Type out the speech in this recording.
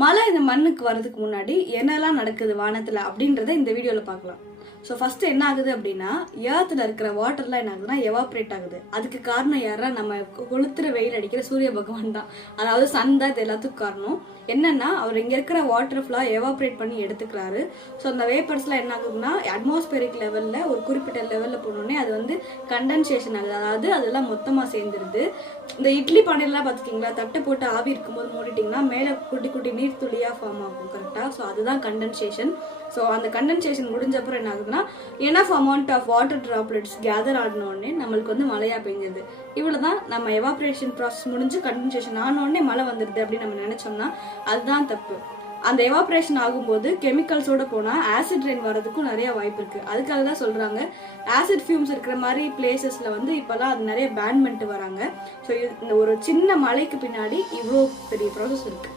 மழை இந்த மண்ணுக்கு வர்றதுக்கு முன்னாடி என்னெல்லாம் நடக்குது வானத்துல அப்படின்றத இந்த வீடியோல பார்க்கலாம். ஸோ ஃபர்ஸ்ட் என்ன ஆகுது அப்படின்னா, ஏர்த்தில் இருக்கிற வாட்டர்லாம் என்ன ஆகுதுன்னா எவாப்ரேட் ஆகுது. அதுக்கு காரணம் யாரா, நம்ம கொளுத்துற வெயில் அடிக்கிற சூரிய பகவான் தான். அதாவது சன் தான் இது எல்லாத்துக்கும் காரணம். என்னன்னா, அவர் இங்கே இருக்கிற வாட்டர் ஃபுல்லாக எவாப்ரேட் பண்ணி எடுத்துக்கிறாரு. ஸோ அந்த வேப்பர்ஸ்லாம் என்ன ஆகுதுன்னா அட்மாஸ்பியரிக் லெவலில் ஒரு குறிப்பிட்ட லெவலில் போனோடனே அது வந்து கண்டென்சேஷன் ஆகுது. அதாவது அதெல்லாம் மொத்தமாக சேர்ந்துருது. இந்த இட்லி பானையெல்லாம் பார்த்துக்கிங்களா, தட்டை போட்டு ஆவி இருக்கும்போது மூடிட்டிங்கன்னா மேலே குட்டி குட்டி நீர் துளியாக ஃபார்ம் ஆகும் கரெக்டாக. ஸோ அதுதான் கண்டென்சேஷன். ஸோ அந்த கண்டென்சேஷன் முடிஞ்சப்பறம் என்ன ஆகுதுன்னா, enough amount of water droplets gather ஆடினோடனே நம்மளுக்கு வந்து மழையாக பெஞ்சது. இவ்வளோ தான். நம்ம எவாப்ரேஷன் ப்ராசஸ் முடிஞ்சு கண்டென்சேஷன் ஆனோடனே மழை வந்துடுது அப்படின்னு நம்ம நினச்சோம்னா அதுதான் தப்பு. அந்த எவாப்ரேஷன் ஆகும்போது கெமிக்கல்ஸோட போனால் ஆசிட் ரெயின் வரதுக்கும் நிறைய வாய்ப்பு இருக்குது. அதுக்காக தான் சொல்கிறாங்க ஆசிட் ஃபியூம்ஸ் இருக்கிற மாதிரி பிளேசஸில் வந்து இப்போலாம் அது நிறைய பேன் பண்ணிட்டு வராங்க. ஸோ இந்த ஒரு சின்ன மழைக்கு பின்னாடி இவ்வளோ பெரிய ப்ராசஸ் இருக்குது.